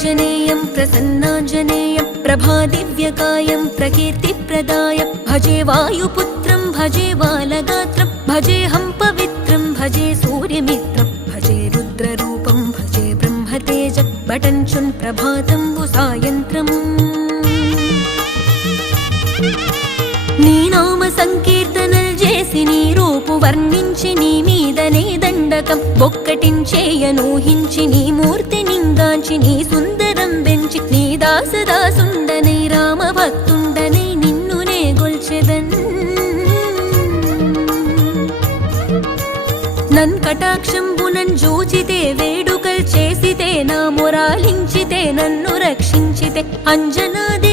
प्रभाञ्जनेयं प्रसन्नाञ्जनेयं प्रभादिव्यकायं प्रकीर्तिप्रदाय भजे वायुपुत्रं भजे बालगात्रं भजेऽहं पवित्रं भजे सूर्यमित्रं भजे रुद्ररूपं भजे ब्रह्मतेज बटञ्चुन् प्रभातं सायन्त्रम् నీ నామ సంకీర్తనలు చేసి నీ రూపు వర్ణించి నీ మీదనే దండకం బొక్కటించేయనూహించి నీ మూర్తి నింగాంచి నీ సుందరం పెంచి నీ దాసదాసుండనై రామ భక్తుండనై నిన్నునే గొల్చెదన్ నన్ కటాక్షంబునన్ జూచితే వేడుకల్ చేసితే నా మొరాలించితే నన్ను రక్షించితే అంజనాది